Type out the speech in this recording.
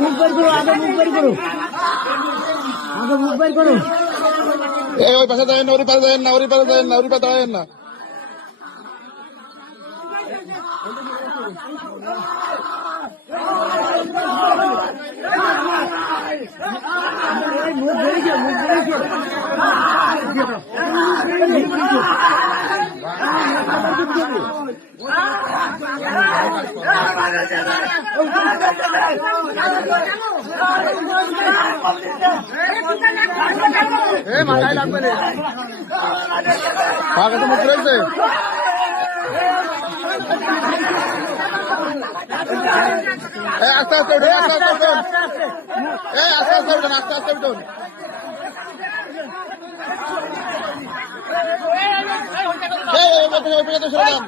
মুখ বের করো, আগে মুখ বের করো, আগে মুখ বের করো। ওই পাশে দাঁড়ান না, ওরি পাশে দাঁড়ান না, ওরি পাশে দাঁড়ান না, ওরি পাশে দাঁড়ান না। মুখ বেরিয়েছে, মুখ বেরিয়েছে। মাথায় লাগবে রে, কাছে মুখ রয়েছে। আস্তে আস্তে উঠুন, আস্তে আস্তে উঠুন, আস্তে আস্তে উঠুন, আস্তে আস্তে উঠুন। ভাই